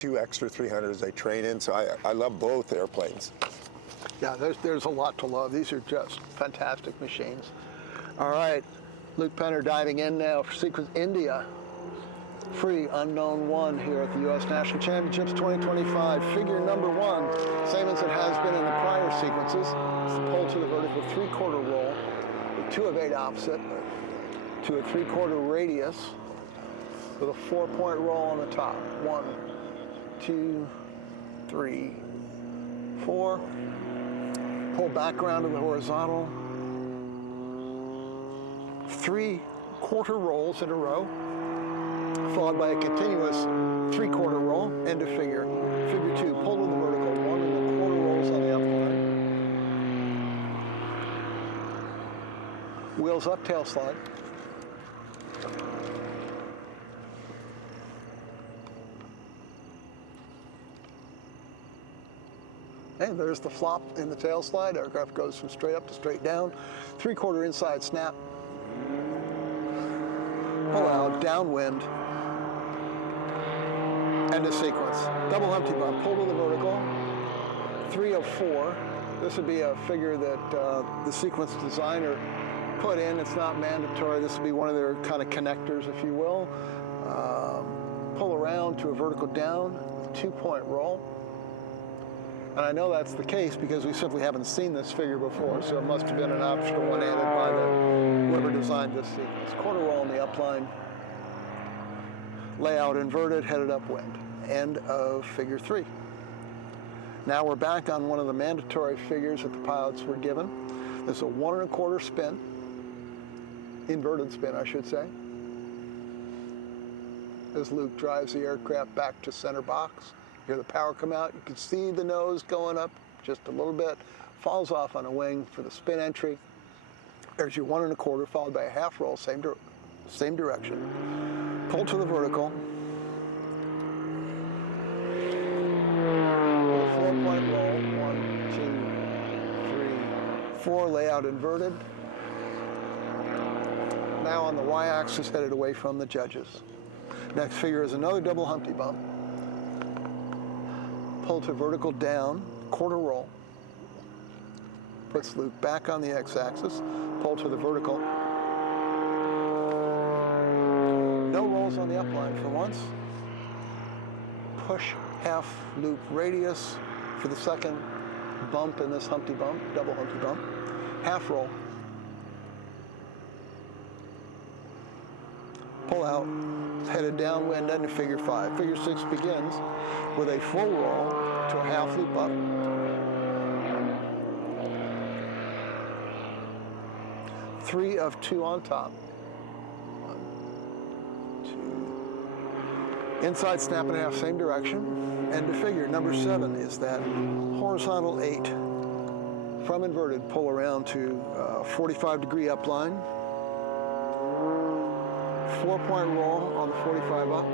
2 extra 300s I train in, so I love both airplanes. Yeah, there's a lot to love. These are just fantastic machines. All right, Luke Penner diving in now for sequence India. Free-unknown1 here at the U.S. National Championships 2025. Figure number 1, same as it has been in the prior sequences. It's the pull to the vertical 3/4 roll with 2 of 8 opposite to a 3/4 radius with a 4-point roll on the top. 1, 2, 3, 4. Pull back around to the horizontal. 3/4 rolls in a row, followed by a continuous 3/4 roll, end of figure. Figure 2, pull to the vertical, 1 1/4 rolls on the upline. Wheels up, tail slide. And there's the flop in the tail slide. Aircraft goes from straight up to straight down. 3/4 inside snap. Pull out, downwind. End of sequence. Double Humpty bump, pull to the vertical. 3 of 4. This would be a figure that the sequence designer put in. It's not mandatory. This would be one of their kind of connectors, if you will. Pull around to a vertical down, 2-point roll. And I know that's the case because we simply haven't seen this figure before, so it must have been an optional one added by whoever designed this sequence. 1/4 roll on the upline. Layout inverted, headed upwind. End of figure 3. Now we're back on one of the mandatory figures that the pilots were given. This is a 1 1/4 spin, inverted spin, I should say, as Luke drives the aircraft back to center box. Hear the power come out. You can see the nose going up just a little bit. Falls off on a wing for the spin entry. There's your 1 1/4 followed by a 1/2 roll, same direction. Pull to the vertical. 4-point roll. 1, 2, 3, 4. Layout inverted. Now on the y-axis, headed away from the judges. Next figure is another double Humpty bump. Pull to vertical down, 1/4 roll. Puts Luke back on the x-axis. Pull to the vertical. No rolls on the upline for once. Push 1/2 loop radius for the second bump in this Humpty bump, double Humpty bump. 1/2 roll. Pull out, headed downwind, end of figure 5. Figure 6 begins with a full roll to a 1/2 loop up. 3 of 2 on top. 1, 2. Inside snap and a half, same direction. End of figure. Number 7 is that horizontal 8. From inverted, pull around to 45-degree upline. 4-point roll on the 45 up.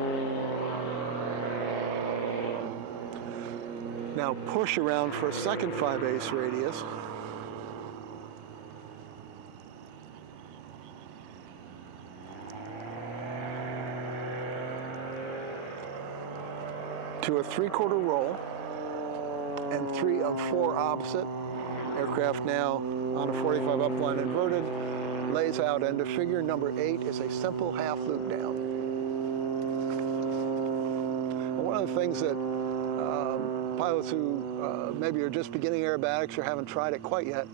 Now push around for a second 5/8 radius. To a 3/4 roll and 3 of 4 opposite. Aircraft now on a 45 upline inverted. Lays out end of figure. Number 8 is a simple 1/2 loop down. And one of the things that pilots who maybe are just beginning aerobatics or haven't tried it quite yet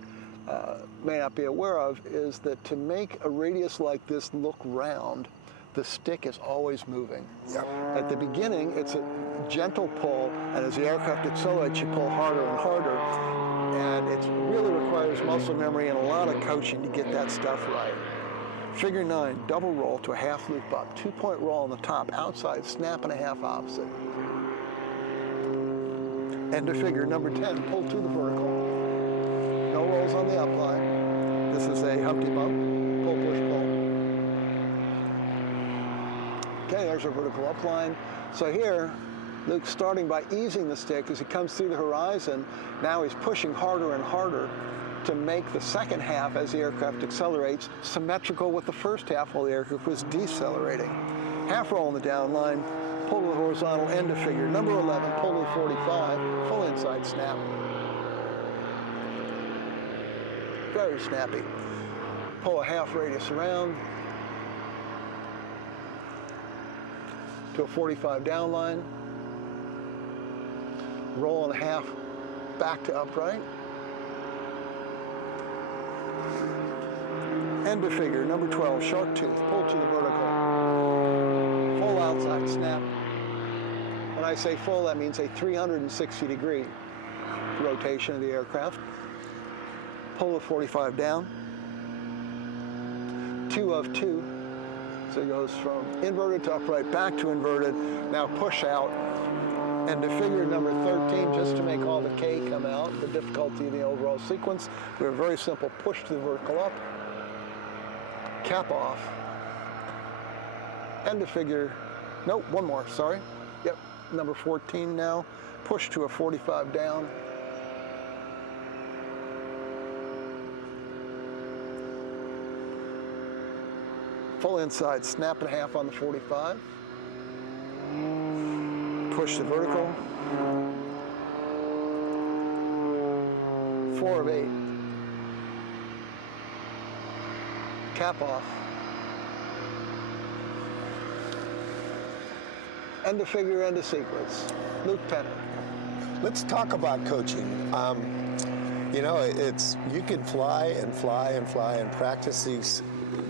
may not be aware of is that to make a radius like this look round, the stick is always moving. Yep. At the beginning, it's a gentle pull, and as the aircraft accelerates, you pull harder and harder. And it really requires muscle memory and a lot of coaching to get that stuff right. Figure 9, double roll to a 1/2 loop up. 2-point roll on the top, outside, snap and a 1/2 opposite. End of figure. Number 10, pull to the vertical. No rolls on the upline. This is a Humpty bump. Pull, push, pull. Okay, there's our vertical upline. So here, Luke's starting by easing the stick as he comes through the horizon. Now he's pushing harder and harder to make the second half as the aircraft accelerates symmetrical with the first half while the aircraft was decelerating. 1/2 roll on the down line, pull to the horizontal, end of figure. Number 11, pull to the 45, full inside snap. Very snappy. Pull a half radius around to a 45 down line. Roll and a half back to upright. End of figure, number 12, shark tooth, pull to the vertical. Full outside snap. When I say full, that means a 360-degree rotation of the aircraft. Pull the 45 down. 2 of 2. So it goes from inverted to upright, back to inverted. Now push out. And to figure number 13, just to make all the K come out, the difficulty of the overall sequence, we have a very simple push to the vertical up, cap off, end of figure, nope, one more, sorry. Yep, number 14 now, push to a 45 down. Full inside, snap and a half on the 45. Push the vertical. 4 of 8. Cap off. End of figure, end of sequence. Luke Penner. Let's talk about coaching. You know, you can fly and fly and fly and practice these